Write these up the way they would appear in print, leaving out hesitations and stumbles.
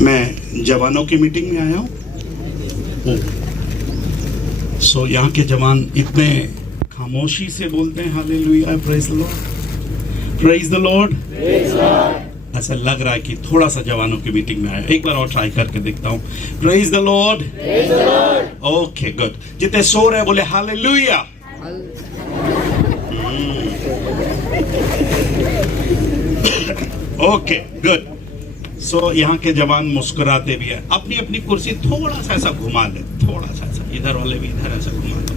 मैं जवानों की मीटिंग में आया हूँ। सो यहाँ के जवान इतने खामोशी से बोलते हैं hallelujah, praise the Lord, praise the Lord. ऐसा लग रहा है कि थोड़ा सा जवानों की मीटिंग में आया। एक बार और ट्राई करके देखता हूँ। Praise the Lord. Okay good. जितने सो रहे बोले हालेलुया। Okay good. सो यहाँ के जवान मुस्कुराते भी है। अपनी अपनी कुर्सी थोड़ा सा ऐसा घुमा ले, थोड़ा सा ऐसा, इधर वाले भी इधर ऐसा घुमा लो,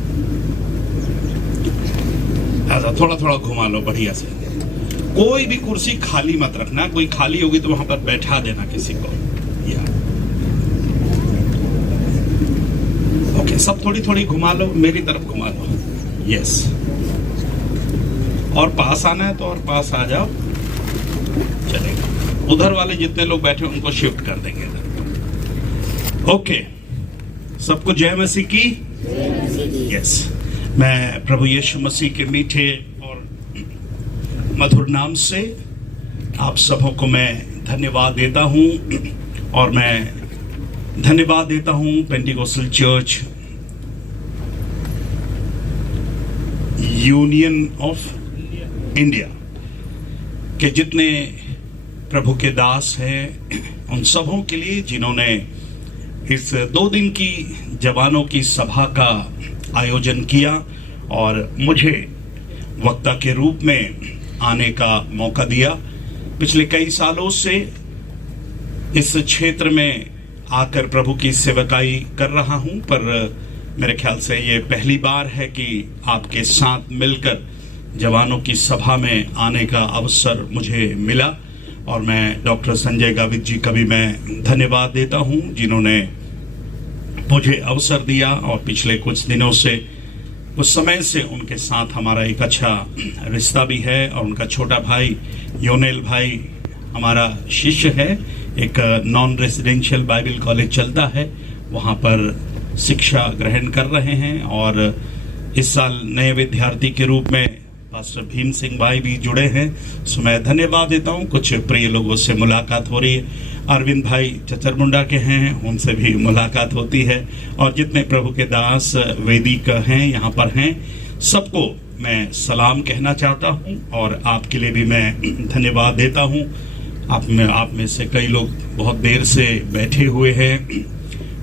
ऐसा थोड़ा थोड़ा घुमा लो बढ़िया से। कोई भी कुर्सी खाली मत रखना, कोई खाली होगी तो वहां पर बैठा देना किसी को। या ओके, सब थोड़ी थोड़ी घुमा लो, मेरी तरफ घुमा लो। यस, और पास आना है तो और पास आ जाओ, चलेगा। उधर वाले जितने लोग बैठे उनको शिफ्ट कर देंगे इधर। ओके, सबको जय मसीह की। यस, मैं प्रभु यीशु मसीह के मीठे और मधुर नाम से आप सबों को मैं धन्यवाद देता हूं, और मैं धन्यवाद देता हूं Pentecostal church union of India के जितने प्रभु के दास हैं, उन सबों के लिए जिन्होंने इस 2 दिन की जवानों की सभा का आयोजन किया और मुझे वक्ता के रूप में आने का मौका दिया। पिछले कई सालों से इस क्षेत्र में आकर प्रभु की सेवकाई कर रहा हूं, पर मेरे ख्याल से ये पहली बार है कि आपके साथ मिलकर जवानों की सभा में आने का अवसर मुझे मिला। और मैं डॉक्टर संजय गावित जी का भी मैं धन्यवाद देता हूं, जिन्होंने मुझे अवसर दिया। और पिछले कुछ दिनों से, कुछ समय से उनके साथ हमारा एक अच्छा रिश्ता भी है। और उनका छोटा भाई योनेल भाई हमारा शिष्य है, एक नॉन रेजिडेंशियल बाइबल कॉलेज चलता है, वहाँ पर शिक्षा ग्रहण कर रहे हैं। और इस साल नए विद्यार्थी के रूप में पास्टर भीम सिंह भाई भी जुड़े हैं। सो मैं धन्यवाद देता हूँ। कुछ प्रिय लोगों से मुलाकात हो रही है। अरविंद भाई चचरमुंडा के हैं, उनसे भी मुलाकात होती है। और जितने प्रभु के दास वैदिक हैं यहाँ पर हैं, सबको मैं सलाम कहना चाहता हूँ और आपके लिए भी मैं धन्यवाद देता हूँ। आप में से कई लोग बहुत देर से बैठे हुए हैं।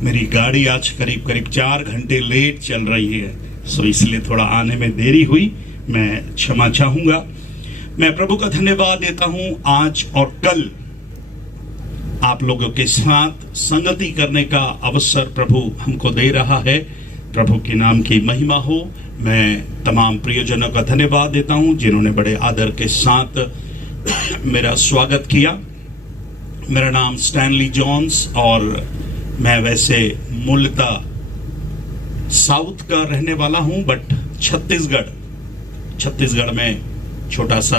मेरी गाड़ी आज करीब करीब 4 घंटे लेट चल रही है, सो इसलिए थोड़ा आने में देरी हुई, मैं क्षमा चाहूंगा। मैं प्रभु का धन्यवाद देता हूं। आज और कल आप लोगों के साथ संगति करने का अवसर प्रभु हमको दे रहा है। प्रभु के नाम की महिमा हो। मैं तमाम प्रियजनों का धन्यवाद देता हूं जिन्होंने बड़े आदर के साथ मेरा स्वागत किया। मेरा नाम स्टैनली जॉन्स और मैं वैसे मूलतः साउथ का रहने वाला हूं, बट छत्तीसगढ़ में छोटा सा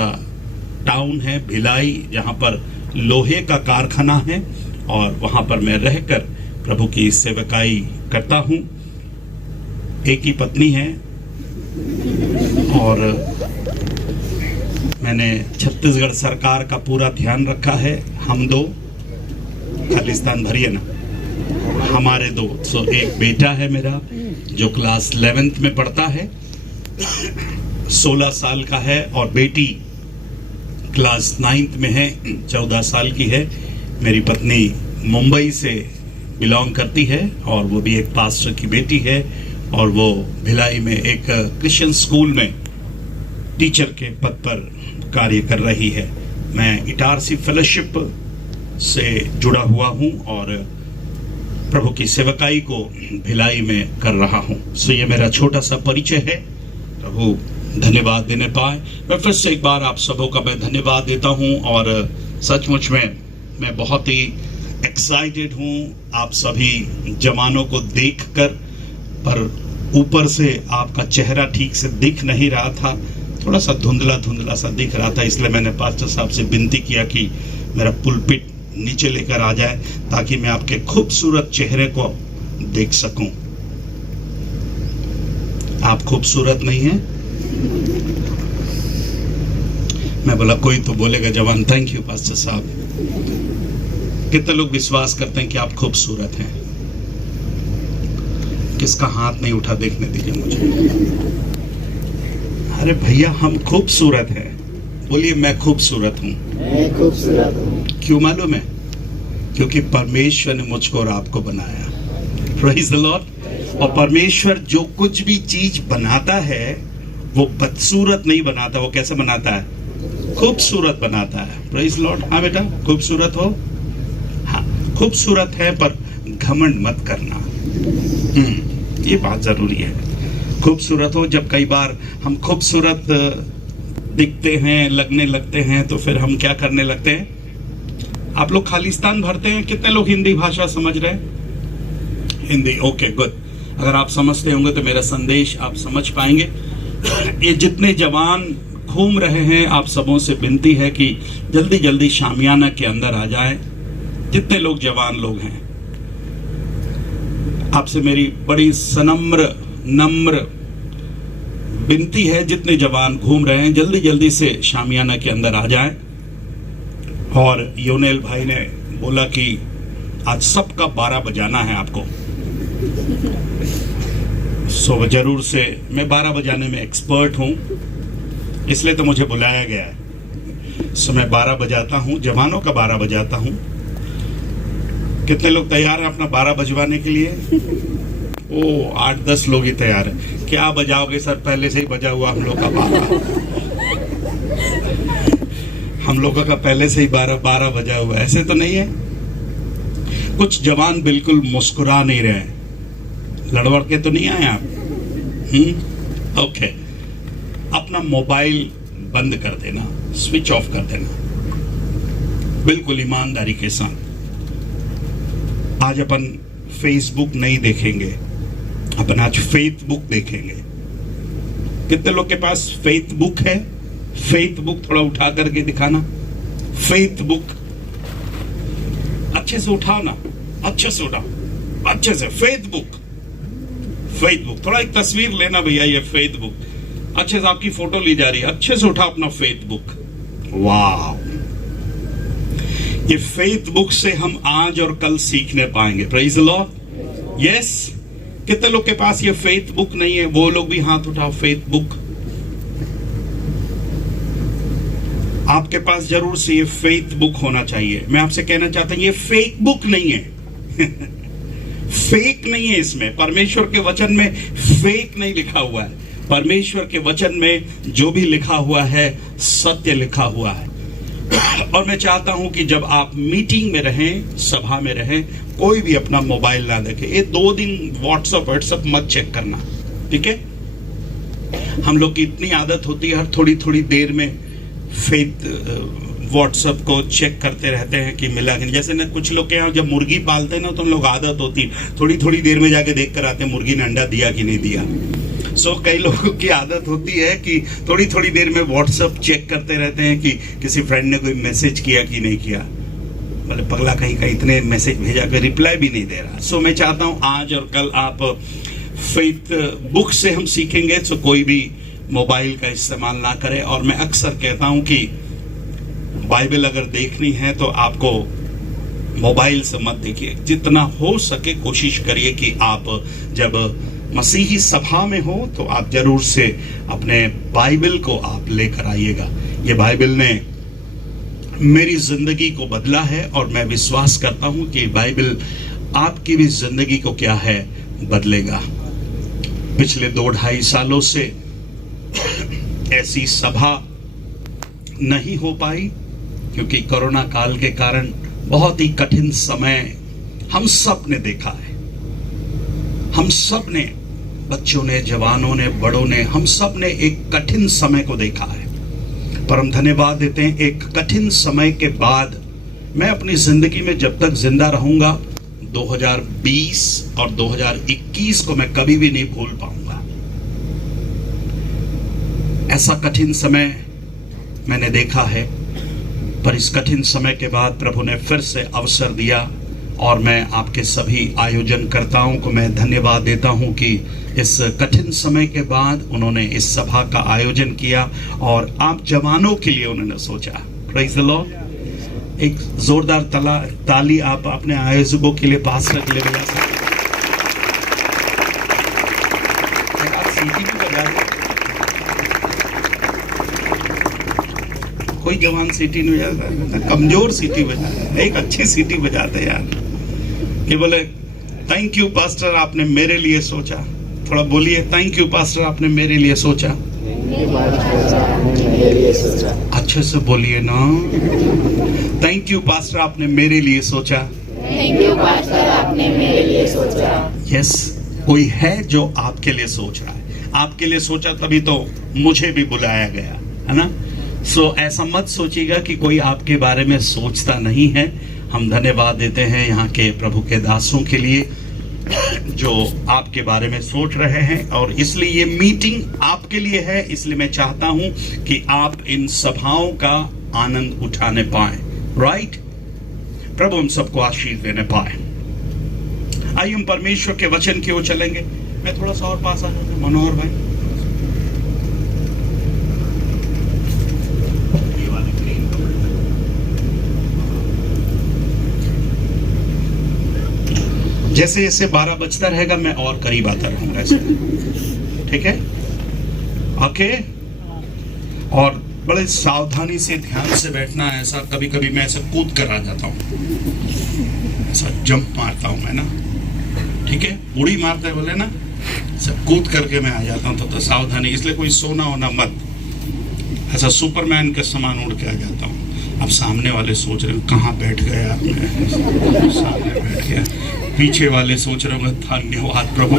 टाउन है भिलाई, जहां पर लोहे का कारखाना है और वहां पर मैं रहकर प्रभु की सेवकाई करता हूं। एक ही पत्नी है और मैंने छत्तीसगढ़ सरकार का पूरा ध्यान रखा है। हम 2 खालिस्तान भरिए ना, हमारे 2। सो एक बेटा है मेरा जो क्लास 11th में पढ़ता है, 16 साल का है, और बेटी क्लास 9th में है, 14 साल की है। मेरी पत्नी मुंबई से बिलोंग करती है और वो भी एक पास्टर की बेटी है, और वो भिलाई में एक क्रिश्चियन स्कूल में टीचर के पद पर कार्य कर रही है। मैं इटारसी फेलोशिप से जुड़ा हुआ हूँ और प्रभु की सेवकाई को भिलाई में कर रहा हूँ। सो ये मेरा छोटा सा परिचय है। प्रभु धन्यवाद देने पाए। मैं फिर से एक बार आप सबों का मैं धन्यवाद देता हूँ और सचमुच में मैं बहुत ही एक्साइटेड हूँ आप सभी जवानों को देखकर। पर ऊपर से आपका चेहरा ठीक से दिख नहीं रहा था, थोड़ा सा धुंधला सा दिख रहा था, इसलिए मैंने पास्टर साहब से विनती किया कि मेरा पुलपिट नीचे लेकर आ जाए ताकि मैं आपके खूबसूरत चेहरे को देख सकूं। आप खूबसूरत नहीं हैं? मैं बोला कोई तो बोलेगा जवान, थैंक यू पास्टर साहब। कितने लोग विश्वास करते हैं कि आप खूबसूरत हैं? किसका हाथ नहीं उठा देखने दीजिए मुझे। अरे भैया हम खूबसूरत हैं, बोलिए मैं खूबसूरत हूं। मैं खूबसूरत हूँ। क्यों मालूम है? क्योंकि परमेश्वर ने मुझको और आपको बनाया। Praise the Lord. और परमेश्वर जो कुछ भी चीज बनाता है वो बदसूरत नहीं बनाता, वो कैसे बनाता है? खूबसूरत बनाता है। Praise the Lord. हाँ बेटा, खूबसूरत हो। हाँ खूबसूरत है, पर घमंड मत करना। ये बात जरूरी है। खूबसूरत हो। जब कई बार हम खूबसूरत दिखते हैं, लगने लगते हैं, तो फिर हम क्या करने लगते हैं? आप लोग खालिस्तान भरते हैं। कितने लोग हिंदी भाषा समझ रहे हैं? Hindi, okay good. अगर आप समझते होंगे तो मेरा संदेश आप समझ पाएंगे। ये जितने जवान घूम रहे हैं, आप सबों से विनती है कि जल्दी जल्दी शामियाना के अंदर आ जाएं। जितने लोग जवान लोग हैं, आपसे मेरी बड़ी सनम्र नम्र विनती है, जितने जवान घूम रहे हैं जल्दी जल्दी से शामियाना के अंदर आ जाएं। और योनेल भाई ने बोला कि आज सबका 12 बजाना है आपको। सो जरूर से, मैं 12 बजाने में एक्सपर्ट हूं, इसलिए तो मुझे बुलाया गया है। सो मैं 12 बजाता हूं, जवानों का 12 बजाता हूं। कितने लोग तैयार हैं अपना 12 बजवाने के लिए? ओ 8-10 लोग ही तैयार है। क्या बजाओगे सर? पहले से ही बजा हुआ हम लोग का 12। हम लोगों का पहले से ही 12 बजा हुआ। ऐसे तो नहीं है। कुछ जवान बिल्कुल मुस्कुरा नहीं रहे। लड़वड़ के तो नहीं आए आप? ओके। अपना मोबाइल बंद कर देना, स्विच ऑफ कर देना, बिल्कुल ईमानदारी के साथ। आज अपन फेसबुक नहीं देखेंगे, अपन आज फेथ बुक देखेंगे। कितने लोग के पास फेथ बुक है? फेथ बुक थोड़ा उठा करके दिखाना। फेथ बुक अच्छे से उठाओ ना, अच्छे से उठाओ, अच्छे से। Faith book, faith book. थोड़ा एक तस्वीर लेना भैया, ये फेथ बुक अच्छे से आपकी फोटो ली जा रही है। अच्छे से उठाओ अपना फेथ बुक। वाह, ये फेथ बुक से हम आज और कल सीखने पाएंगे। Praise the Lord. यस। कितने लोग के पास ये फेथ बुक नहीं है? वो लोग भी हाथ उठाओ। फेथ बुक आपके पास जरूर से ये फेथ बुक होना चाहिए। मैं आपसे कहना चाहता हूं, ये फेक बुक नहीं है। फेक नहीं है इसमें। परमेश्वर के वचन में फेक नहीं लिखा हुआ है। परमेश्वर के वचन में जो भी लिखा हुआ है, सत्य लिखा हुआ है। और मैं चाहता हूं कि जब आप मीटिंग में रहें, सभा में रहें, कोई भी अपना मोबाइल ना देखे। ये 2 दिन व्हाट्सएप मत चेक करना, ठीक है? हम लोग की इतनी आदत होती है, हर थोड़ी थोड़ी देर में फेथ व्हाट्सएप को चेक करते रहते हैं कि मिला कि नहीं। जैसे ना कुछ लोग के यहाँ जब मुर्गी पालते हैं ना, तो हम लोग आदत होती है थोड़ी थोड़ी देर में जाके देख कर आते हैं मुर्गी ने अंडा दिया कि नहीं दिया। सो कई लोगों की आदत होती है कि थोड़ी थोड़ी देर में व्हाट्सएप चेक करते रहते हैं कि किसी फ्रेंड ने कोई मैसेज किया कि नहीं किया। बोले पगला कहीं का इतने मैसेज भेजा कर रिप्लाई भी नहीं दे रहा। सो मैं चाहता हूं आज और कल आप फेथ बुक से हम सीखेंगे। सो कोई भी मोबाइल का इस्तेमाल ना करें। और मैं अक्सर कहता हूं कि बाइबल अगर देखनी है तो आपको मोबाइल से मत देखिए। जितना हो सके कोशिश करिए कि आप जब मसीही सभा में हो तो आप जरूर से अपने बाइबल को आप लेकर आइएगा। ये बाइबल ने मेरी जिंदगी को बदला है और मैं विश्वास करता हूं कि बाइबल आपकी भी जिंदगी को क्या है, बदलेगा। पिछले 2-2.5 सालों से ऐसी सभा नहीं हो पाई क्योंकि कोरोना काल के कारण बहुत ही कठिन समय हम सब ने देखा है। हम सब ने, बच्चों ने, जवानों ने, बड़ों ने, हम सब ने एक कठिन समय को देखा है। पर हम धन्यवाद देते हैं, एक कठिन समय के बाद मैं अपनी जिंदगी में जब तक जिंदा रहूंगा 2020 और 2021 को मैं कभी भी नहीं भूल पाऊंगा। ऐसा कठिन समय मैंने देखा है, पर इस कठिन समय के बाद प्रभु ने फिर से अवसर दिया और मैं आपके सभी आयोजनकर्ताओं को मैं धन्यवाद देता हूं कि इस कठिन समय के बाद उन्होंने इस सभा का आयोजन किया और आप जवानों के लिए उन्होंने सोचा। Praise the Lord. एक जोरदार ताली आप अपने आयोजकों के लिए पास्टर के लिए बजा सकते हैं। सीटी भी बजा दो। कोई जवान सीटी नहीं बजाता, कमजोर सीटी बजा, एक अच्छी सीटी बजाते यार। कि बोले थैंक यू पास्टर आपने मेरे लिए सोचा। थोड़ा बोलिए थैंक यू पास्टर आपने मेरे लिए सोचा। अच्छे से बोलिए ना। थैंक यू पास्टर आपने मेरे लिए सोचा। थैंक यू पास्टर आपने मेरे लिए सोचा। यस, कोई है जो आपके लिए सोच रहा है। आपके लिए सोचा तभी तो मुझे भी बुलाया गया है ना। सो ऐसा मत सोचिएगा कि कोई आपके बारे में सोचता नहीं है। हम धन्यवाद देते हैं यहाँ के प्रभु के दासों के लिए जो आपके बारे में सोच रहे हैं, और इसलिए ये मीटिंग आपके लिए है। इसलिए मैं चाहता हूं कि आप इन सभाओं का आनंद उठाने पाए। राइट, प्रभु हम सबको आशीष देने पाए। आइए हम परमेश्वर के वचन की ओर चलेंगे। मैं थोड़ा सा और पास आ जाता हूं मनोहर भाई। जैसे जैसे 12 बजता रहेगा मैं और करीब आता रहूंगा ऐसे, ठीक है? ओके। और बड़े सावधानी से ध्यान से बैठना है। ऐसा कभी कभी मैं ऐसे कूद कर आ जाता हूँ, ऐसा जंप मारता हूँ मैं ना, ठीक है? उड़ी मारते बोले ना, सब कूद करके मैं आ जाता हूँ। तो सावधानी, इसलिए कोई सोना होना मत। ऐसा सुपरमैन के समान उड़ के आ जाता हूँ। अब सामने वाले सोच रहे कहाँ बैठ गए आपने, सामने बैठ गया। पीछे वाले सोच रहे होंगे धन्यवाद प्रभु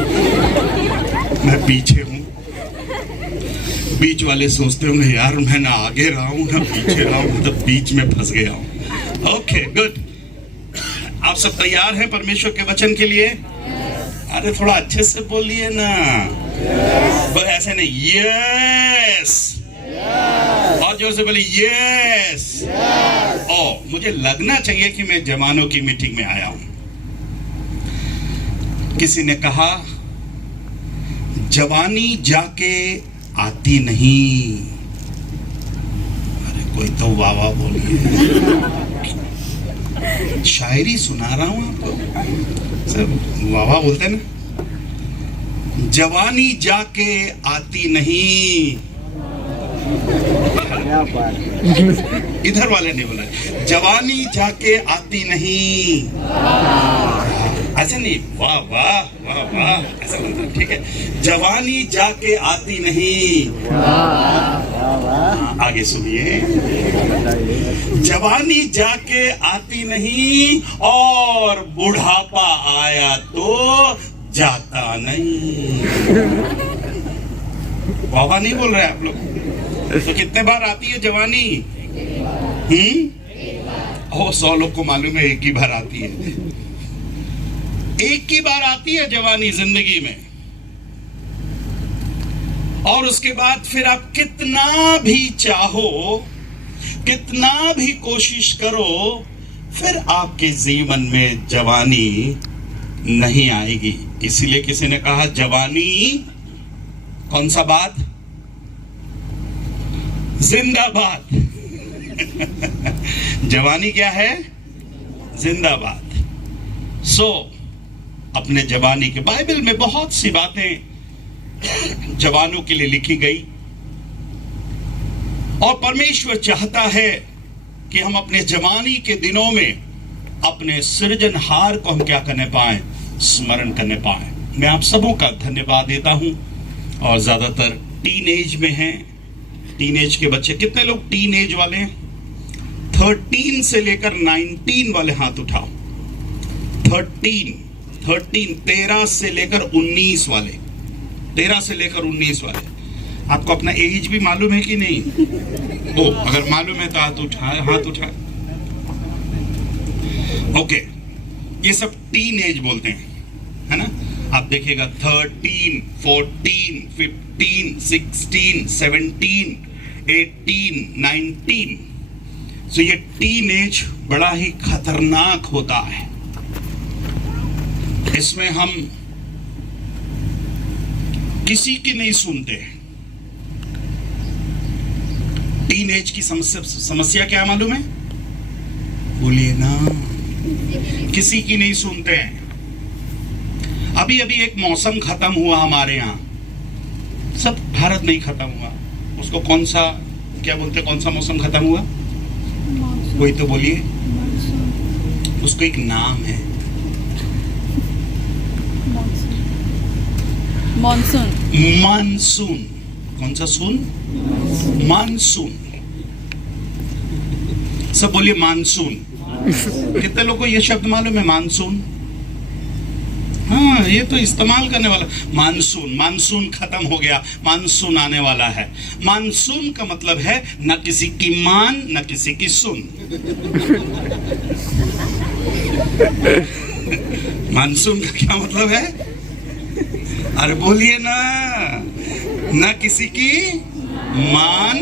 मैं पीछे हूँ। बीच वाले सोचते होंगे यार मैं ना आगे रहा हूँ ना पीछे रहा हूँ, मतलब बीच में फंस गया हूँ। Okay good. आप सब तैयार हैं परमेश्वर के वचन के लिए? अरे थोड़ा अच्छे से बोलिए ना, बस ऐसे नहीं। यस, और जोर से बोलिए यस। ओ, मुझे लगना चाहिए कि मैं जवानों की मीटिंग में आया हूं। किसी ने कहा जवानी जाके आती नहीं। अरे कोई तो वाह वाह बोलिए। शायरी सुना रहा हूं आपको, सब वाह वाह बोलते हैं ना। जवानी जाके आती नहीं। इधर वाले नहीं बोला, जवानी जाके आती नहीं। ऐसे नहीं, वाह वाह वाह वाह ऐसा बोलता, ठीक है? जवानी जाके आती नहीं। आगे सुनिए। जवानी जाके आती नहीं और बुढ़ापा आया तो जाता नहीं। वाह वाह नहीं बोल रहे आप लोग। तो कितने बार आती है जवानी? ओ 100 लोग को मालूम है एक ही बार आती है। एक ही बार आती है जवानी जिंदगी में, और उसके बाद फिर आप कितना भी चाहो, कितना भी कोशिश करो, फिर आपके जीवन में जवानी नहीं आएगी। इसीलिए किसी ने कहा जवानी कौन सा बात? जिंदाबाद। जवानी क्या है? जिंदाबाद। सो अपने जवानी के, बाइबल में बहुत सी बातें जवानों के लिए लिखी गई, और परमेश्वर चाहता है कि हम अपने जवानी के दिनों में अपने सृजनहार को हम क्या करने पाए? स्मरण करने पाए। मैं आप सबों का धन्यवाद देता हूं। और ज्यादातर टीनेज में हैं। टीनेज के बच्चे, कितने लोग टीनेज वाले हैं? 13 से लेकर 19 वाले हाथ उठाओ। 13 से लेकर 19 वाले, 13 से लेकर 19 वाले। आपको अपना एज भी मालूम है कि नहीं? ओ, अगर मालूम है तो हाथ उठाए। ओके, ये सब टीनेज बोलते हैं, है ना? आप देखिएगा 13, 14, 15, 16, 17, 18, 19। तो ये टीनेज बड़ा ही खतरनाक होता है। इसमें हम किसी की नहीं सुनते। टीनेज की समस्या क्या मालूम है? बोलिए ना, किसी की नहीं सुनते हैं। अभी अभी एक मौसम खत्म हुआ हमारे यहाँ, सब भारत नहीं खत्म हुआ, उसको कौन सा क्या बोलते, कौन सा मौसम खत्म हुआ, कोई तो बोलिए, उसको एक नाम है, मानसून। मानसून। कौन सा सून? मानसून। सब बोलिए मानसून। कितने लोगों को ये शब्द मालूम है मानसून? हाँ, ये तो इस्तेमाल करने वाला। मानसून, मानसून खत्म हो गया, मानसून आने वाला है। मानसून का मतलब है न किसी की मान न किसी की सुन। मानसून का क्या मतलब है? अरे बोलिए ना, न किसी की मान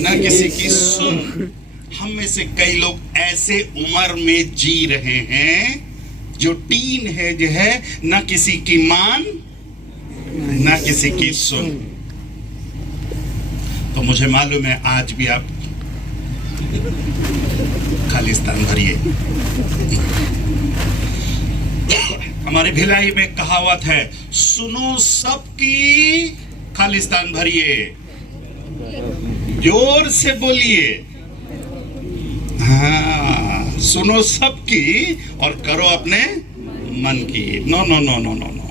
न किसी की सुन। हम में से कई लोग ऐसे उम्र में जी रहे हैं जो टीन है, जो है न किसी की मान न किसी की सुन। तो मुझे मालूम है आज भी आप खालिस्तान भरिए। हमारे भिलाई में कहावत है, सुनो सबकी खालिस्तान भरिए। जोर से बोलिए, हाँ, सुनो सबकी और करो अपने मन की। No no no no no no.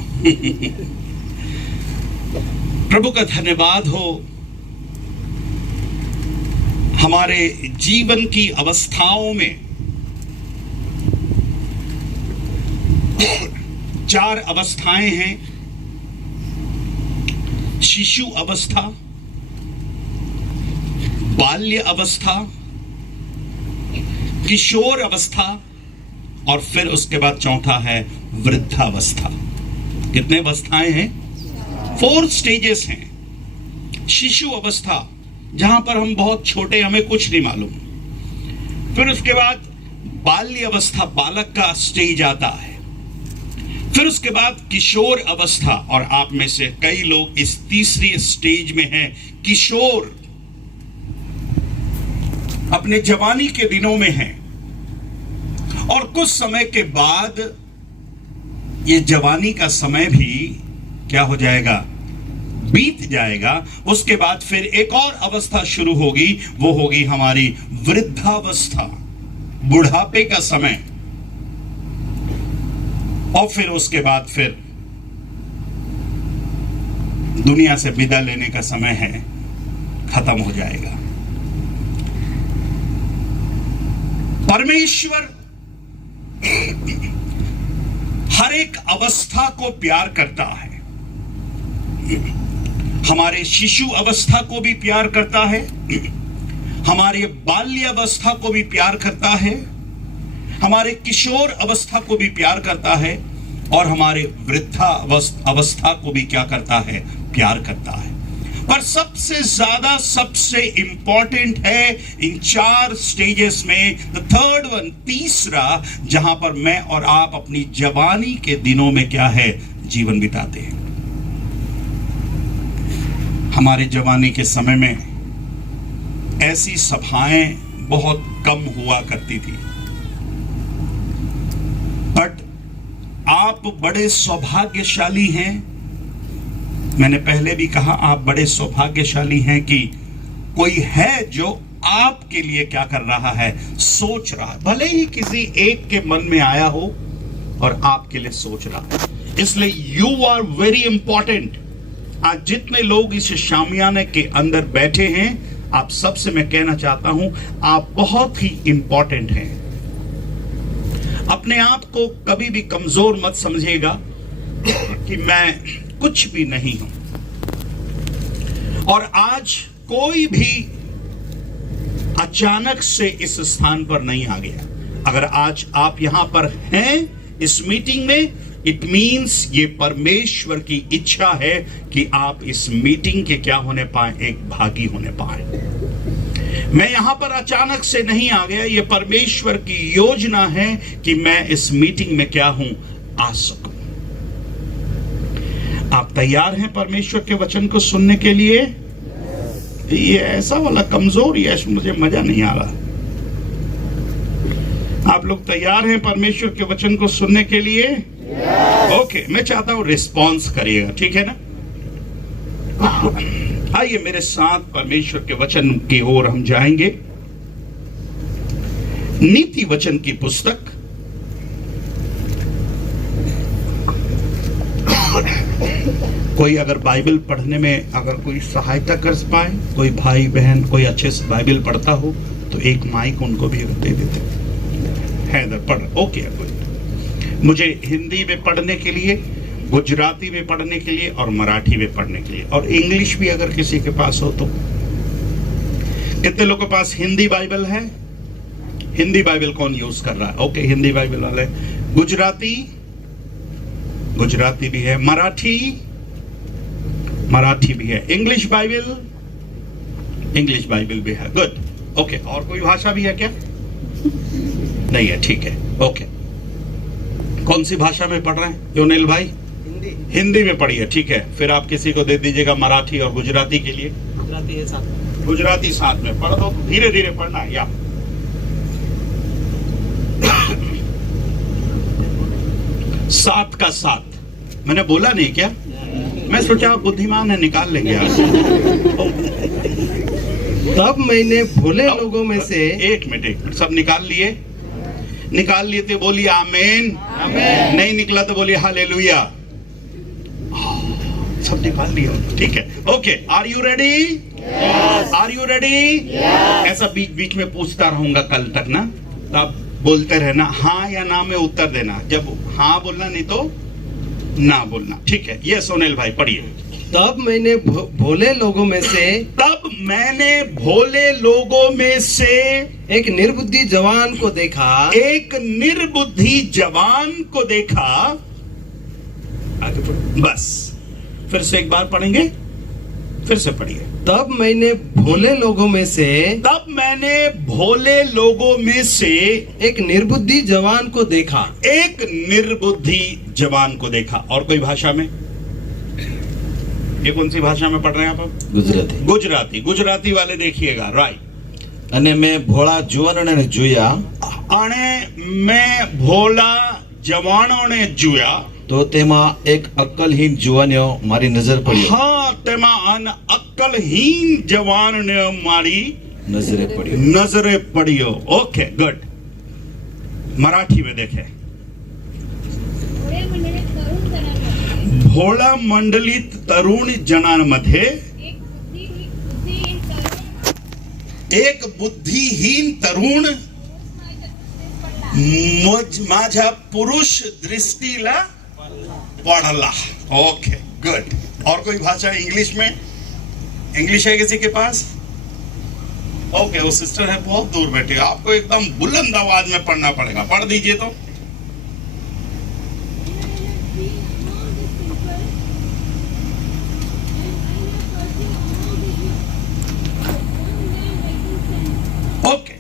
प्रभु का धन्यवाद हो, हमारे जीवन की अवस्थाओं में 4 अवस्थाएं हैं। शिशु अवस्था, बाल्य अवस्था, किशोर अवस्था और फिर उसके बाद चौथा है वृद्धावस्था। कितने अवस्थाएं हैं? 4 स्टेजेस हैं। शिशु अवस्था, जहां पर हम बहुत छोटे, हमें कुछ नहीं मालूम। फिर उसके बाद बाल्य अवस्था, बालक का स्टेज आता है। फिर उसके बाद किशोर अवस्था, और आप में से कई लोग इस तीसरी स्टेज में हैं, किशोर, अपने जवानी के दिनों में हैं। और कुछ समय के बाद ये जवानी का समय भी क्या हो जाएगा? बीत जाएगा। उसके बाद फिर एक और अवस्था शुरू होगी, वो होगी हमारी वृद्धावस्था, बुढ़ापे का समय। और फिर उसके बाद फिर दुनिया से विदा लेने का समय है, खत्म हो जाएगा। परमेश्वर हर एक अवस्था को प्यार करता है। हमारे शिशु अवस्था को भी प्यार करता है, हमारे बाल्य अवस्था को भी प्यार करता है, हमारे किशोर अवस्था को भी प्यार करता है, और हमारे वृद्धा अवस्था को भी क्या करता है? प्यार करता है। पर सबसे ज्यादा, सबसे इंपॉर्टेंट है इन 4 स्टेजेस में द थर्ड वन, तीसरा, जहां पर मैं और आप अपनी जवानी के दिनों में क्या है? जीवन बिताते हैं। हमारे जवानी के समय में ऐसी सभाएं बहुत कम हुआ करती थी, बट आप बड़े सौभाग्यशाली हैं। मैंने पहले भी कहा, आप बड़े सौभाग्यशाली हैं कि कोई है जो आपके लिए क्या कर रहा है? सोच रहा है। भले ही किसी एक के मन में आया हो और आपके लिए सोच रहा है। इसलिए यू आर वेरी इंपॉर्टेंट। आज जितने लोग इस शामियाने के अंदर बैठे हैं, आप सबसे मैं कहना चाहता हूं, आप बहुत ही इंपॉर्टेंट हैं। अपने आप को कभी भी कमजोर मत समझिएगा कि मैं कुछ भी नहीं हूं। और आज कोई भी अचानक से इस स्थान पर नहीं आ गया। अगर आज आप यहां पर हैं इस मीटिंग में, इट मीन्स ये परमेश्वर की इच्छा है कि आप इस मीटिंग के क्या होने पाए? एक भागी होने पाए। मैं यहां पर अचानक से नहीं आ गया, ये परमेश्वर की योजना है कि मैं इस मीटिंग में क्या हूं? आ सकूं। आप तैयार हैं परमेश्वर के वचन को सुनने के लिए? ये ऐसा वाला कमजोर यश मुझे मजा नहीं आ रहा। आप लोग तैयार हैं परमेश्वर के वचन को सुनने के लिए? ओके, मैं चाहता हूं रिस्पॉन्स करिएगा, ठीक है ना? आइए मेरे साथ परमेश्वर के वचन की ओर हम जाएंगे। नीति वचन की पुस्तक कोई अगर बाइबल पढ़ने में अगर कोई सहायता कर पाए, कोई भाई बहन कोई अच्छे से बाइबल पढ़ता हो तो एक माइक उनको भी दे देते हैं। इधर पढ़, ओके। कोई मुझे हिंदी में पढ़ने के लिए, गुजराती में पढ़ने के लिए और मराठी में पढ़ने के लिए, और इंग्लिश भी अगर किसी के पास हो तो। कितने लोगों के पास हिंदी बाइबल है? हिंदी बाइबल कौन यूज कर रहा है? ओके, हिंदी बाइबल वाले। गुजराती, गुजराती भी है। मराठी, मराठी भी है। इंग्लिश बाइबल, इंग्लिश बाइबल भी है। Good, okay. और कोई भाषा भी है क्या? नहीं है, ठीक है, ओके। कौन सी भाषा में पढ़ रहे हैं योनेल भाई? हिंदी में पढ़िए, ठीक है। फिर आप किसी को दे दीजिएगा मराठी और गुजराती के लिए। गुजराती है साथ में, गुजराती साथ में पढ़ दो, धीरे धीरे पढ़ना है। या 7 का 7 मैंने बोला नहीं क्या? मैं सोचा आप बुद्धिमान है, निकाल लेंगे आज। तब मैंने भोले लोगों में से एक मिनट, सब निकाल लिए? निकाल लिए तो बोलिए आमीन। आमीन। नहीं निकला तो बोलिए हालेलुया। सब निकाल लिया, ठीक है, okay. Are you ready? Are you ready? ऐसा बीच बीच में पूछता रहूंगा कल तक ना, तो आप बोलते रहना, हाँ या ना में उत्तर देना। जब हाँ बोलना, नहीं तो ना बोलना, ठीक है? ये सोनेल भाई पढ़िए। तब मैंने भोले लोगों में से, तब मैंने भोले लोगों में से एक निर्बुद्धि जवान को देखा, एक निर्बुद्धि जवान को देखा। आगे पढ़ो, बस। फिर से एक बार पढ़ेंगे, फिर से पढ़िए। तब मैंने भोले लोगों में से, तब मैंने भोले लोगों में से एक निर्बुद्धि जवान को देखा, एक निर्बुद्धि जवान को देखा। और कोई भाषा में? ये कौन सी भाषा में पढ़ रहे हैं आप? ગુજરાતી गुजराती। गुजराती वाले देखिएगा, राइट। અને મેં ભોળા જુવાનોને જોયા અને મેં ભોલા જવાનોને જોયા તો તેમાં એક અક્કલહીન જુવાનિયો મારી નજર પડ્યો. हाँ, તેમાં અક્કલહીન જવાનને મારી નજરે પડ્યો. नजरे पड़ियो। Okay, good. मराठी में देखे। भोळा मंडलित तरुण जनांमध्ये एक बुद्धिहीन तरुण माझ्या पुरुष दृष्टीला पडला। Okay, good. और कोई भाषा इंग्लिश में? इंग्लिश है किसी के पास? ओके, वो सिस्टर है बहुत दूर बैठे, आपको एकदम बुलंद आवाज में पढ़ना पड़ेगा। पढ़ दीजिए तो। Okay,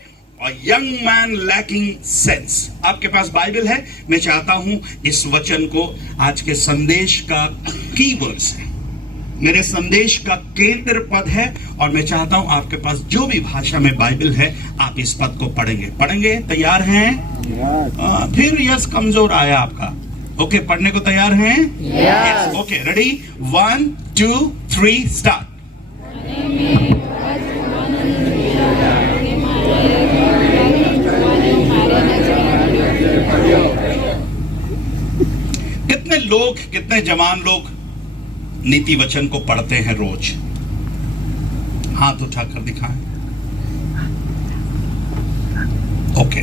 young man lacking sense. आपके पास बाइबल है? मैं चाहता हूं इस वचन को आज के संदेश का कीवर्ड्स है, मेरे संदेश का केंद्र पद है, और मैं चाहता हूं आपके पास जो भी भाषा में बाइबल है आप इस पद को पढ़ेंगे। पढ़ेंगे? तैयार हैं? फिर यस कमजोर आया आपका। ओके, पढ़ने को तैयार हैं? यस। Okay, ready? 1 2 3 स्टार्ट। कितने लोग, कितने जवान लोग नीति वचन को पढ़ते हैं रोज? हाथ उठाकर दिखाएं। ओके,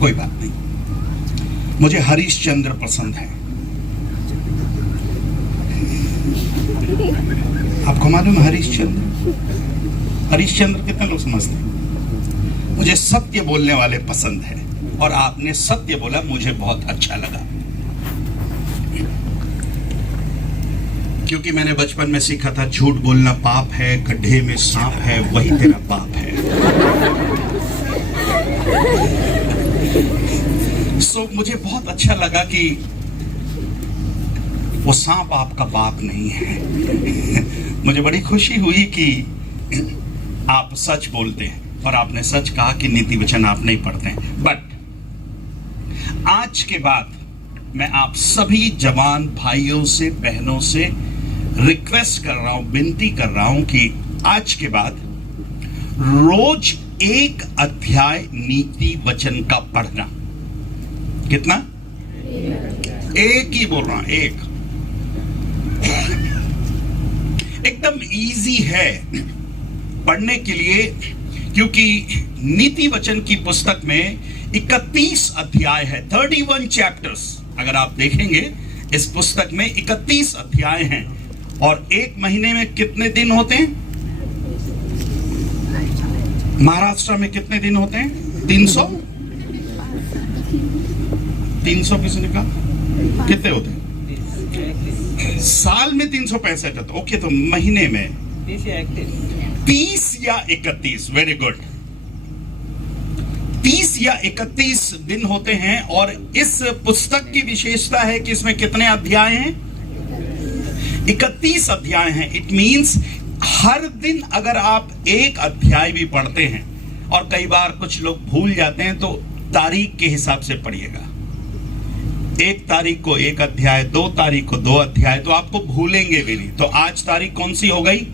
कोई बात नहीं। मुझे हरिश्चंद्र पसंद है। आपको मालूम है हरिश्चंद्र? हरिश्चंद्र कितने लोग समझते हैं? मुझे सत्य बोलने वाले पसंद है, और आपने सत्य बोला, मुझे बहुत अच्छा लगा, क्योंकि मैंने बचपन में सीखा था झूठ बोलना पाप है, गड्ढे में सांप है, वही तेरा बाप है। सो मुझे बहुत अच्छा लगा कि वो सांप आपका बाप नहीं है। मुझे बड़ी खुशी हुई कि आप सच बोलते हैं, और आपने सच कहा कि नीति वचन आप नहीं पढ़ते हैं। बट आज के बाद मैं आप सभी जवान भाइयों से, बहनों से रिक्वेस्ट कर रहा हूं, विनती कर रहा हूं कि आज के बाद रोज एक अध्याय नीति वचन का पढ़ना। कितना? एक ही बोल रहा हूं, एक। एकदम इजी है पढ़ने के लिए, क्योंकि नीति वचन की पुस्तक में 31 अध्याय है, 31 चैप्टर्स। अगर आप देखेंगे इस पुस्तक में 31 अध्याय हैं, और एक महीने में कितने दिन होते हैं? महाराष्ट्र में कितने दिन होते हैं? 300 किसी ने कहा? कितने होते हैं? साल में 365 होते। ओके, तो महीने में 30 या 31। वेरी गुड, 30 या 31 दिन होते हैं। और इस पुस्तक की विशेषता है कि इसमें कितने अध्याय हैं? 31 अध्याय हैं। इट मींस हर दिन अगर आप एक अध्याय भी पढ़ते हैं, और कई बार कुछ लोग भूल जाते हैं, तो तारीख के हिसाब से पढ़िएगा। 1 तारीख को 1 अध्याय, 2 तारीख को 2 अध्याय, तो आपको भूलेंगे भी नहीं। तो आज तारीख कौन सी हो गई?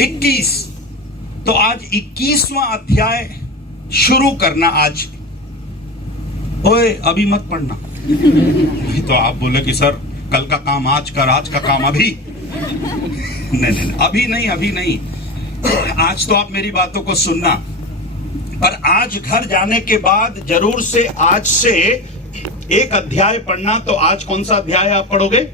21। तो आज 21वां अध्याय शुरू करना आज। ओए, अभी मत पढ़ना। तो आप बोले कि सर कल का काम आज कर, आज का काम अभी। नहीं, अभी नहीं। आज तो आप मेरी बातों को सुनना, पर आज घर जाने के बाद जरूर से आज से एक अध्याय पढ़ना। तो आज कौन सा अध्याय आप पढ़ोगे?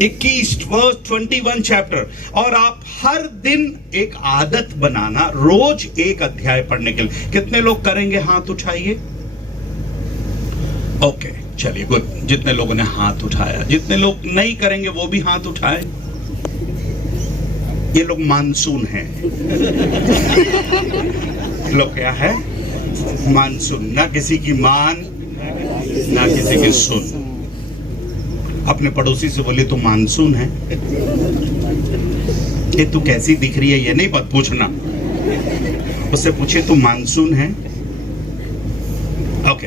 21 वर्स 21 चैप्टर। और आप हर दिन एक आदत बनाना, रोज एक अध्याय पढ़ने के लिए। कितने लोग करेंगे? हाथ उठाइए। ओके, चलिए गुड। जितने लोगों ने हाथ उठाया, जितने लोग नहीं करेंगे वो भी हाथ उठाए। ये लोग मानसून हैं। लोग क्या है? मानसून। ना किसी की मान, ना किसी की सुन। अपने पड़ोसी से बोले तू मानसून है? ये तू कैसी दिख रही है ये नहीं बात पूछना, उससे पूछे तू मानसून है? ओके।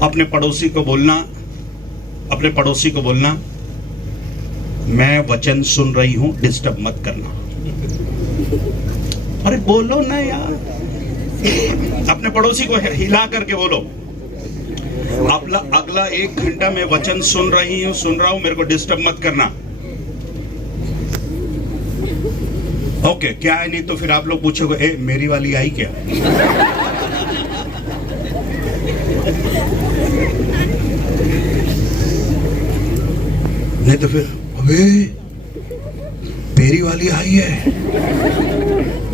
अपने पड़ोसी को बोलना, मैं वचन सुन रही हूं, डिस्टर्ब मत करना। अरे बोलो ना यार, अपने पड़ोसी को हिला करके बोलो, अगला 1 घंटा मैं वचन सुन रहा हूं, मेरे को डिस्टर्ब मत करना। ओके, क्या है? नहीं तो फिर आप लोग पूछोगे, ए मेरी वाली आई क्या? नहीं तो फिर अबे मेरी वाली आई है,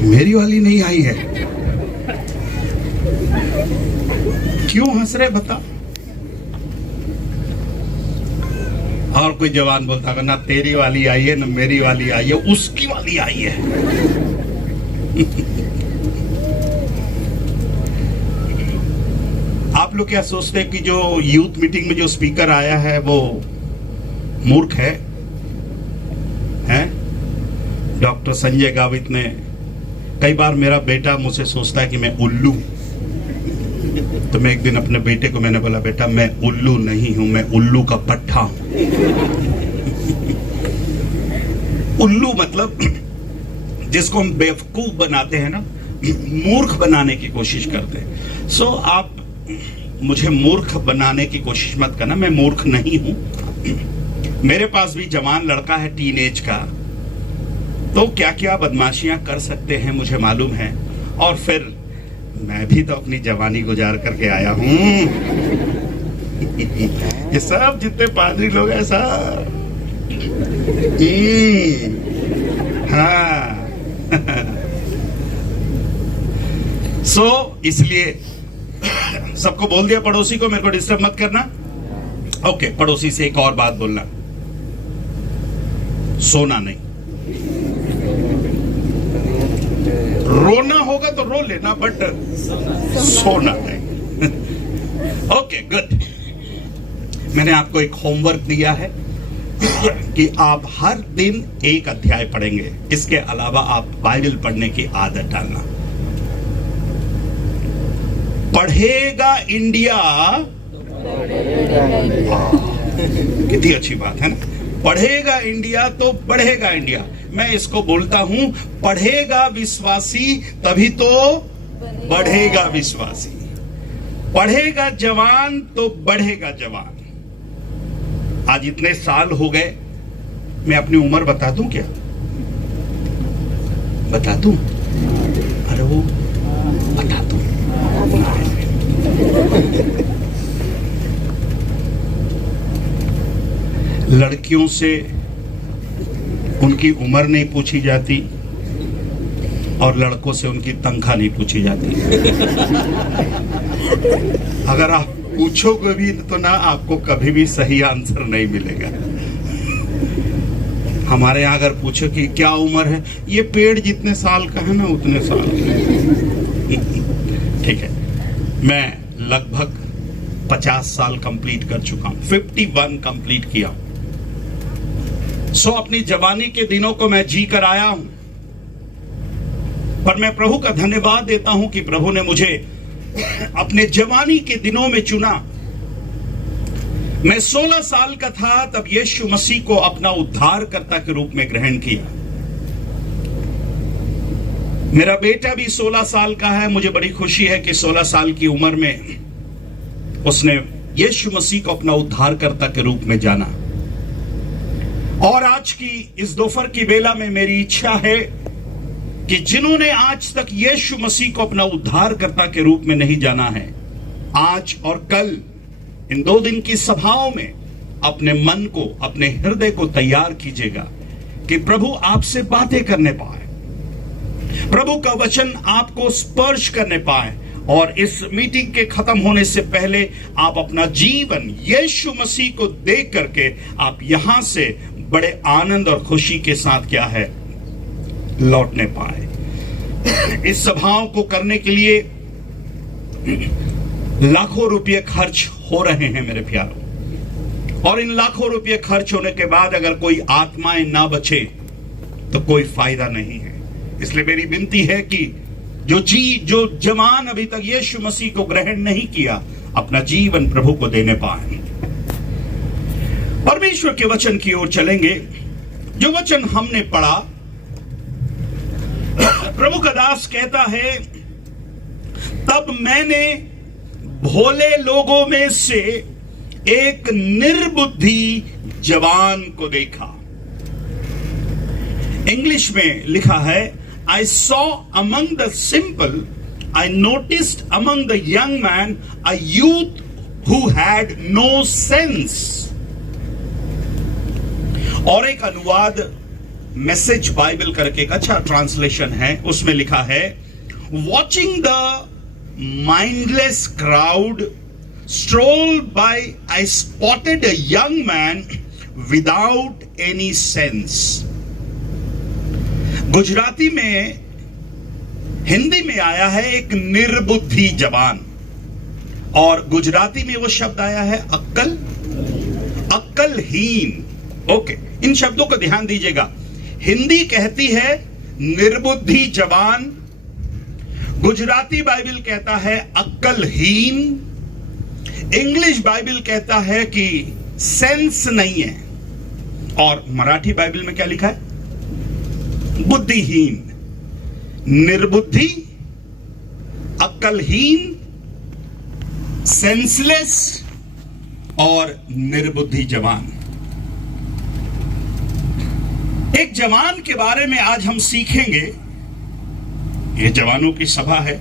मेरी वाली नहीं आई है। क्यों हंस रहे बता? और कोई जवान बोलता है ना तेरी वाली आई है, ना मेरी वाली आई है, उसकी वाली आई है। आप लोग क्या सोचते हैं कि जो यूथ मीटिंग में जो स्पीकर आया है वो मूर्ख है? डॉक्टर संजय गावित ने, कई बार मेरा बेटा मुझसे सोचता है कि मैं उल्लू। तो मैं एक दिन अपने बेटे को मैंने बोला, बेटा मैं उल्लू नहीं हूं, मैं उल्लू का पट्ठा हूं। उल्लू मतलब जिसको हम बेवकूफ बनाते हैं ना, मूर्ख बनाने की कोशिश करते हैं। सो आप मुझे मूर्ख बनाने की कोशिश मत करना, मैं मूर्ख नहीं हूं। मेरे पास भी जवान लड़का है, टीनेज का, तो क्या क्या बदमाशियां कर सकते हैं मुझे मालूम है। और फिर मैं भी तो अपनी जवानी गुजार करके आया हूं। ये सब जितने पादरी लोग हैं सब, हाँ। सो इसलिए सबको बोल दिया, पड़ोसी को मेरे को डिस्टर्ब मत करना। ओके, पड़ोसी से एक और बात बोलना, सोना नहीं। रोना होगा तो रो लेना, बट सोना नहीं। Okay, good. मैंने आपको एक होमवर्क दिया है कि आप हर दिन एक अध्याय पढ़ेंगे। इसके अलावा आप बाइबल पढ़ने की आदत डालना। बढ़ेगा इंडिया। कितनी अच्छी बात है ना, पढ़ेगा इंडिया तो बढ़ेगा इंडिया। मैं इसको बोलता हूं, पढ़ेगा विश्वासी तभी तो बढ़ेगा विश्वासी। पढ़ेगा जवान तो बढ़ेगा जवान। आज इतने साल हो गए, मैं अपनी उम्र बता दूं क्या? बता दूं? अरे वो बता दूं। लड़कियों से उनकी उम्र नहीं पूछी जाती और लड़कों से उनकी तनख्वाह नहीं पूछी जाती। अगर आप पूछोगे भी तो ना, आपको कभी भी सही आंसर नहीं मिलेगा। हमारे यहाँ अगर पूछो कि क्या उम्र है, ये पेड़ जितने साल का है ना उतने साल का। ठीक है, मैं लगभग 50 साल कंप्लीट कर चुका हूं, 51 कंप्लीट किया। अपनी जवानी के दिनों को मैं जी कर आया हूं, पर मैं प्रभु का धन्यवाद देता हूं कि प्रभु ने मुझे अपने जवानी के दिनों में चुना। मैं 16 साल का था तब यीशु मसीह को अपना उद्धारकर्ता के रूप में ग्रहण किया। मेरा बेटा भी 16 साल का है। मुझे बड़ी खुशी है कि 16 साल की उम्र में उसने यीशु मसीह को अपना उद्धारकर्ता के रूप में जाना। और आज की इस दोपहर की बेला में मेरी इच्छा है कि जिन्होंने आज तक यीशु मसीह को अपना उद्धारकर्ता के रूप में नहीं जाना है, आज और कल इन 2 दिन की सभाओं में अपने मन को, अपने हृदय को तैयार कीजिएगा कि प्रभु आपसे बातें करने पाए, प्रभु का वचन आपको स्पर्श करने पाए, और इस मीटिंग के खत्म होने से पहले आप अपना जीवन यीशु मसीह को देख करके आप यहां से बड़े आनंद और खुशी के साथ क्या है लौटने पाए। इस सभाओं को करने के लिए लाखों रुपए खर्च हो रहे हैं मेरे प्यारों, और इन लाखों रुपए खर्च होने के बाद अगर कोई आत्माएं ना बचे तो कोई फायदा नहीं है। इसलिए मेरी विनती है कि जो जवान अभी तक यीशु मसीह को ग्रहण नहीं किया, अपना जीवन प्रभु को देने पाए। परमेश्वर के वचन की ओर चलेंगे। जो वचन हमने पढ़ा, प्रभु का दास कहता है, तब मैंने भोले लोगों में से एक निर्बुद्धि जवान को देखा। इंग्लिश में लिखा है, I saw among the simple, I noticed among the young man a youth who had no sense. और एक अनुवाद मैसेज बाइबल करके एक अच्छा ट्रांसलेशन है, उसमें लिखा है, watching the mindless crowd stroll by, I spotted a young man without any sense. Gujarati में, हिंदी में आया है एक निर्बुद्धि जवान, और गुजराती में वो शब्द आया है अक्कलहीन। ओके, इन शब्दों को ध्यान दीजिएगा। हिंदी कहती है निर्बुद्धि जवान, गुजराती बाइबल कहता है अक्कलहीन, इंग्लिश बाइबल कहता है कि सेंस नहीं है, और मराठी बाइबल में क्या लिखा है? बुद्धिहीन। निर्बुद्धि, अक्लहीन, सेंसलेस और निर्बुद्धि जवान। एक जवान के बारे में आज हम सीखेंगे, ये जवानों की सभा है,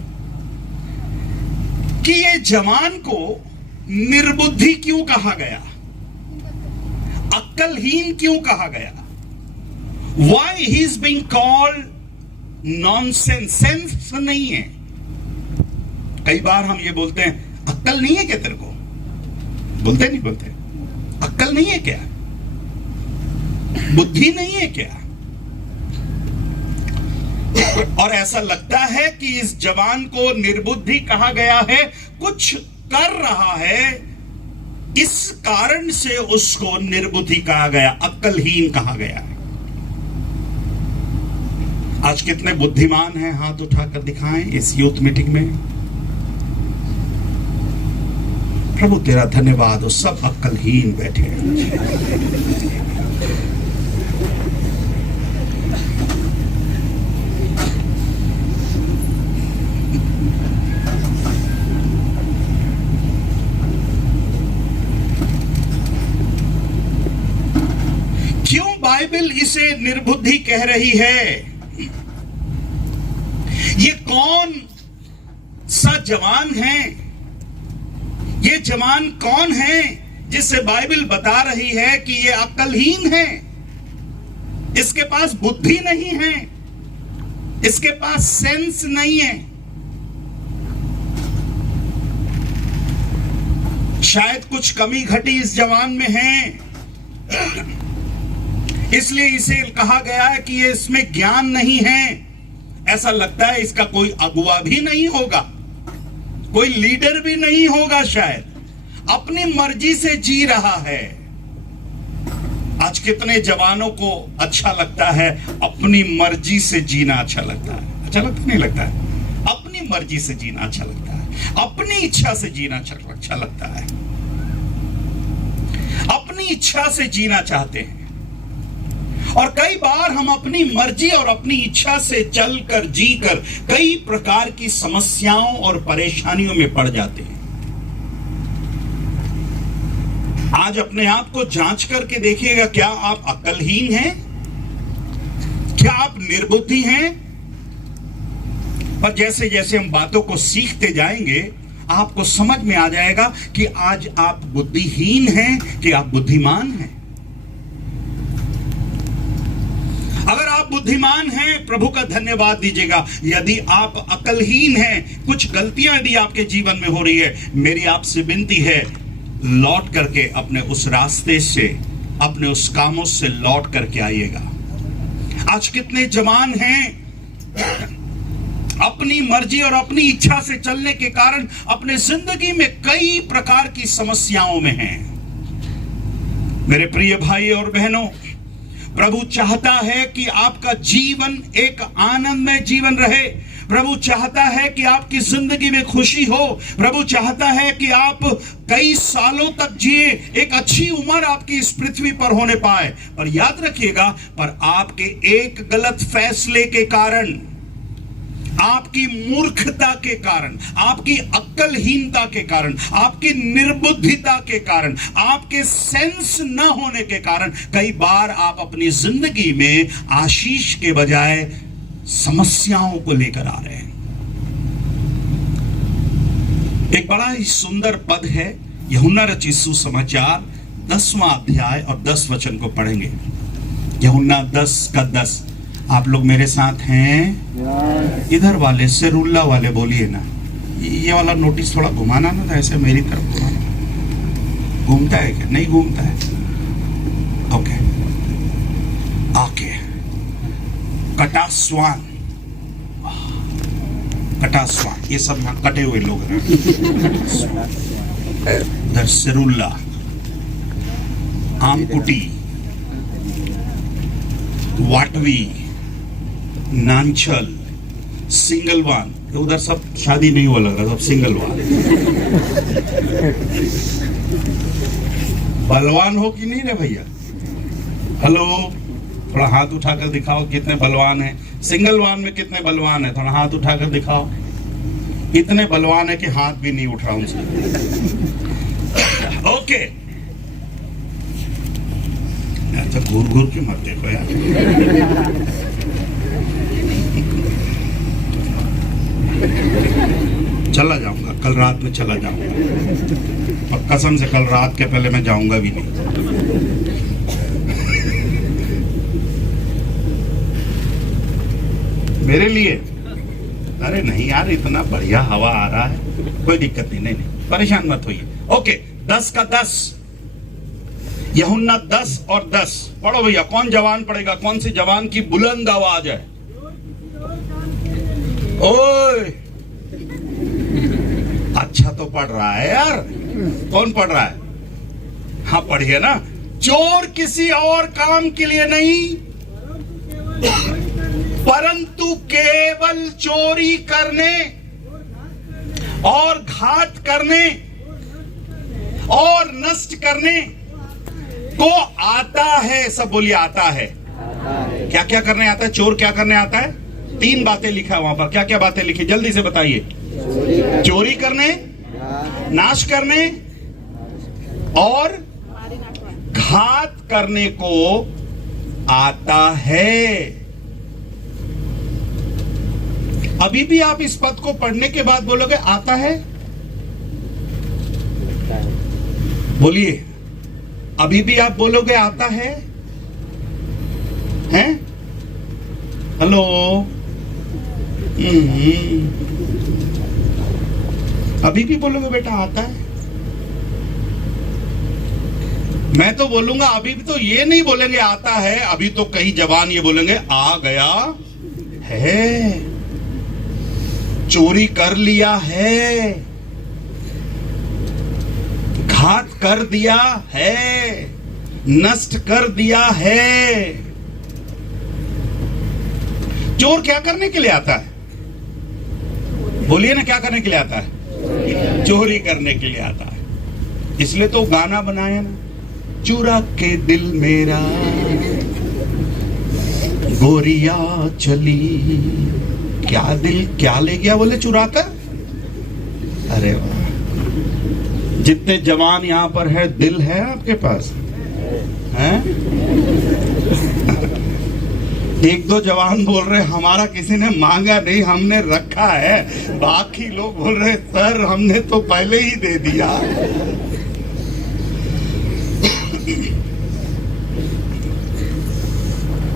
कि ये जवान को निर्बुद्धि क्यों कहा गया, अक्लहीन क्यों कहा गया, why he is being called nonsense। Sense नहीं है। कई बार हम ये बोलते हैं, अक्ल नहीं है क्या तेरे को? बोलते नहीं बोलते? अक्ल नहीं है क्या? बुद्धि नहीं है क्या? और ऐसा लगता है कि इस जवान को निर्बुद्धि कहा गया है, कुछ कर रहा है, इस कारण से उसको निर्बुद्धि कहा गया, अक्लहीन कहा गया है। आज कितने बुद्धिमान हैं? हाथ उठाकर दिखाएं इस यूथ मीटिंग में। प्रभु तेरा धन्यवाद, वो सब अक्लहीन बैठे हैं। क्यों बाइबल इसे निर्बुद्धि कह रही है? ये कौन सा जवान है? ये जवान कौन है जिससे बाइबल बता रही है कि ये अक्लहीन है, इसके पास बुद्धि नहीं है, इसके पास सेंस नहीं है? शायद कुछ कमी घटी इस जवान में है, इसलिए इसे कहा गया है कि ये इसमें ज्ञान नहीं है। ऐसा लगता है इसका कोई अगुवा भी नहीं होगा, कोई लीडर भी नहीं होगा, शायद अपनी मर्जी से जी रहा है। आज कितने जवानों को अच्छा लगता है अपनी मर्जी से जीना अच्छा लगता है? अच्छा लगता नहीं लगता है? अपनी मर्जी से जीना अच्छा लगता है, अपनी इच्छा से जीना अच्छा लगता है, अपनी इच्छा से जीना चाहते हैं। और कई बार हम अपनी मर्जी और अपनी इच्छा से चलकर जीकर कई प्रकार की समस्याओं और परेशानियों में पड़ जाते हैं। आज अपने आप को जांच करके देखिएगा, क्या आप अक्लहीन हैं? क्या आप निर्बुद्धि हैं? पर जैसे जैसे हम बातों को सीखते जाएंगे, आपको समझ में आ जाएगा कि आज आप बुद्धिहीन हैं कि आप बुद्धिमान हैं। अगर आप बुद्धिमान हैं, प्रभु का धन्यवाद दीजिएगा। यदि आप अक्लहीन हैं, कुछ गलतियां यदि आपके जीवन में हो रही है, मेरी आपसे विनती है, लौट करके अपने उस रास्ते से, अपने उस कामों से लौट करके आइएगा। आज कितने जवान हैं अपनी मर्जी और अपनी इच्छा से चलने के कारण अपने जिंदगी में कई प्रकार की समस्याओं में हैं। मेरे प्रिय भाई और बहनों, प्रभु चाहता है कि आपका जीवन एक आनंदमय जीवन रहे। प्रभु चाहता है कि आपकी जिंदगी में खुशी हो। प्रभु चाहता है कि आप कई सालों तक जिए, एक अच्छी उम्र आपकी इस पृथ्वी पर होने पाए। पर याद रखिएगा, पर आपके एक गलत फैसले के कारण, आपकी मूर्खता के कारण, आपकी अक्लहीनता के कारण, आपकी निर्बुद्धिता के कारण, आपके सेंस न होने के कारण कई बार आप अपनी जिंदगी में आशीष के बजाय समस्याओं को लेकर आ रहे हैं। एक बड़ा ही सुंदर पद है, यूहन्ना रचित सुसमाचार 10वां अध्याय और 10 वचन को पढ़ेंगे। यूहन्ना 10:10। आप लोग मेरे साथ हैं? इधर वाले सेरुल्ला वाले बोलिए ना। ये वाला नोटिस थोड़ा घुमाना ना, ऐसे मेरी तरफ घुमाना। घूमता है क्या? नहीं घूमता है। ओके, आके कटास्वान, कटास्वान, ये सब यहाँ कटे हुए लोग हैं। इधर सेरुल्ला, आमकुटी, वाटवी, नांचल, सिंगलवान, उधर सब शादी नहीं हुआ लग रहा, सब सिंगलवान। बलवान हो कि नहीं रे भैया? हेलो, थोड़ा हाथ उठाकर दिखाओ कितने बलवान हैं। सिंगलवान में कितने बलवान है? थोड़ा हाथ उठाकर दिखाओ। इतने बलवान है कि हाथ भी नहीं उठ रहा उनसे। ओके, अच्छा घूर घूर के मत देखो यार। चला जाऊंगा, कल रात में चला जाऊंगा, और कसम से कल रात के पहले मैं जाऊंगा भी नहीं। मेरे लिए, अरे नहीं यार, इतना बढ़िया हवा आ रहा है, कोई दिक्कत नहीं, नहीं परेशान मत होइए। ओके, 10:10, यूहन्ना 10 और 10 पढ़ो भैया। कौन जवान पढ़ेगा? कौन सी जवान की बुलंद आवाज है? ओए, अच्छा तो पढ़ रहा है यार। कौन पढ़ रहा है? हाँ पढ़िए ना। चोर किसी और काम के लिए नहीं, परंतु केवल चोरी करने और घात करने और नष्ट करने को आता है। सब बोलिए आता है। क्या क्या करने आता है? चोर क्या करने आता है? 3 बातें लिखा है वहां पर। क्या क्या बातें लिखी? जल्दी से बताइए। चोरी करने, नाश करने और घात करने को आता है। अभी भी आप इस पद को पढ़ने के बाद बोलोगे आता है? बोलिए, अभी भी आप बोलोगे आता है? हैं? हेलो? अभी भी बोलोगे बेटा आता है? मैं तो बोलूंगा अभी भी तो ये नहीं बोलेंगे आता है, अभी तो कई जवान ये बोलेंगे आ गया है, चोरी कर लिया है, घात कर दिया है, नष्ट कर दिया है। चोर क्या करने के लिए आता है? बोलिए ना, क्या करने के लिए आता है? चोरी करने के लिए आता है। इसलिए तो गाना बनाया ना, चुरा के दिल मेरा गोरिया चली, क्या दिल क्या ले गया बोले चुरा कर। अरे वाह, जितने जवान यहां पर है दिल है आपके पास हैं? 1-2 जवान बोल रहे हमारा किसी ने मांगा नहीं, हमने रखा है। बाकी लोग बोल रहे सर हमने तो पहले ही दे दिया।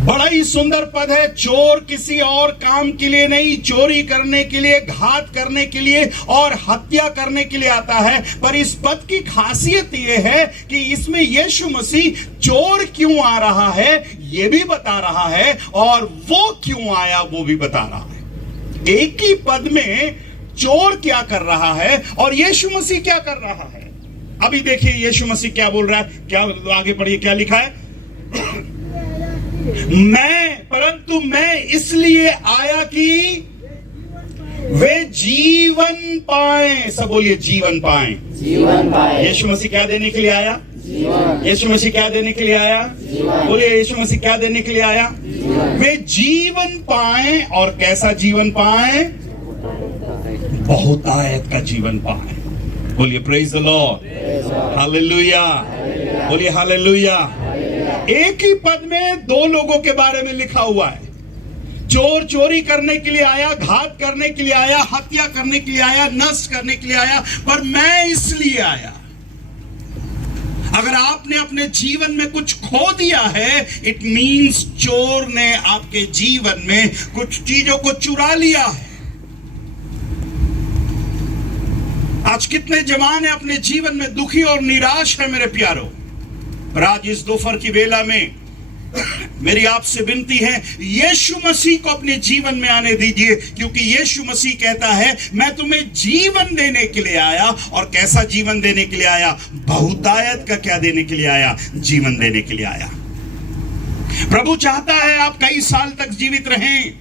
बड़ा ही सुंदर पद है। चोर किसी और काम के लिए नहीं, चोरी करने के लिए, घात करने के लिए और हत्या करने के लिए आता है। पर इस पद की खासियत यह है कि इसमें यीशु मसीह चोर क्यों आ रहा है यह भी बता रहा है, और वो क्यों आया वो भी बता रहा है। एक ही पद में चोर क्या कर रहा है और यीशु मसीह क्या कर रहा है। अभी देखिए यीशु मसीह क्या बोल रहा है। क्या आगे पढ़िए, क्या लिखा है? परंतु मैं इसलिए आया कि वे जीवन पाएं। सब बोलिए जीवन पाएं। जीवन पाए। यीशु मसीह क्या देने के लिए आया? यीशु मसीह क्या देने के लिए आया? बोलिए यीशु मसीह क्या देने के लिए आया? वे जीवन पाएं। और कैसा जीवन पाएं? बहुतायत का जीवन पाएं। बोलिए प्रेज द लॉर्ड, हालेलुया। बोलिए हालेलुया। एक ही पद में 2 लोगों के बारे में लिखा हुआ है। चोर चोरी करने के लिए आया, घात करने के लिए आया, हत्या करने के लिए आया, नष्ट करने के लिए आया, पर मैं इसलिए आया। अगर आपने अपने जीवन में कुछ खो दिया है, इट मीन्स चोर ने आपके जीवन में कुछ चीजों को चुरा लिया है। आज कितने जवान अपने जीवन में दुखी और निराश है मेरे प्यारों। और आज इस दोपहर की वेला में मेरी आपसे विनती है, यीशु मसीह को अपने जीवन में आने दीजिए, क्योंकि यीशु मसीह कहता है मैं तुम्हें जीवन देने के लिए आया। और कैसा जीवन देने के लिए आया? बहुतायत का। क्या देने के लिए आया? जीवन देने के लिए आया। प्रभु चाहता है आप कई साल तक जीवित रहें।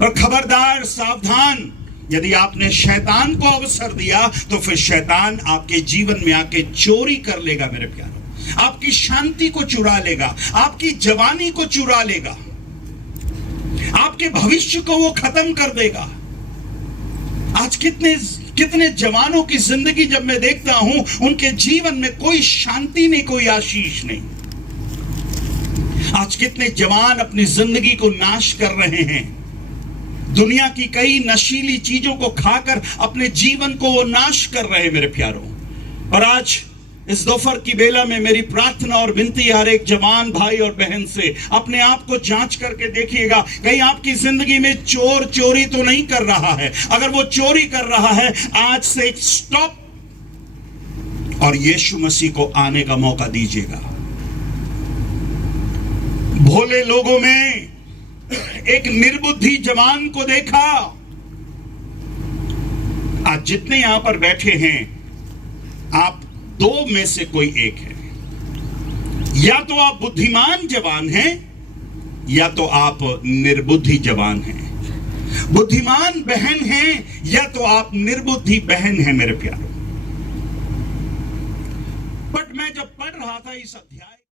और खबरदार, सावधान, यदि आपने शैतान को अवसर दिया तो फिर शैतान आपके जीवन में आके चोरी कर लेगा मेरे प्यारों। आपकी शांति को चुरा लेगा, आपकी जवानी को चुरा लेगा, आपके भविष्य को वो खत्म कर देगा। आज कितने जवानों की जिंदगी जब मैं देखता हूं, उनके जीवन में कोई शांति नहीं, कोई आशीष नहीं। आज कितने जवान अपनी जिंदगी को नाश कर रहे हैं। दुनिया की कई नशीली चीजों को खाकर अपने जीवन को वो नाश कर रहे हैं मेरे प्यारों। और आज इस दोपहर की बेला में मेरी प्रार्थना और विनती हर एक जवान भाई और बहन से, अपने आप को जांच करके देखिएगा, कहीं आपकी जिंदगी में चोर चोरी तो नहीं कर रहा है। अगर वो चोरी कर रहा है, आज से एक स्टॉप और यीशु मसीह को आने का मौका दीजिएगा। भोले लोगों में एक निर्बुद्धि जवान को देखा। आज जितने यहां पर बैठे हैं, आप 2 में से कोई एक है। या तो आप बुद्धिमान जवान हैं, या तो आप निर्बुद्धि जवान हैं। बुद्धिमान बहन हैं, या तो आप निर्बुद्धि बहन हैं मेरे प्यारों। बट मैं जब पढ़ रहा था इस अध्याय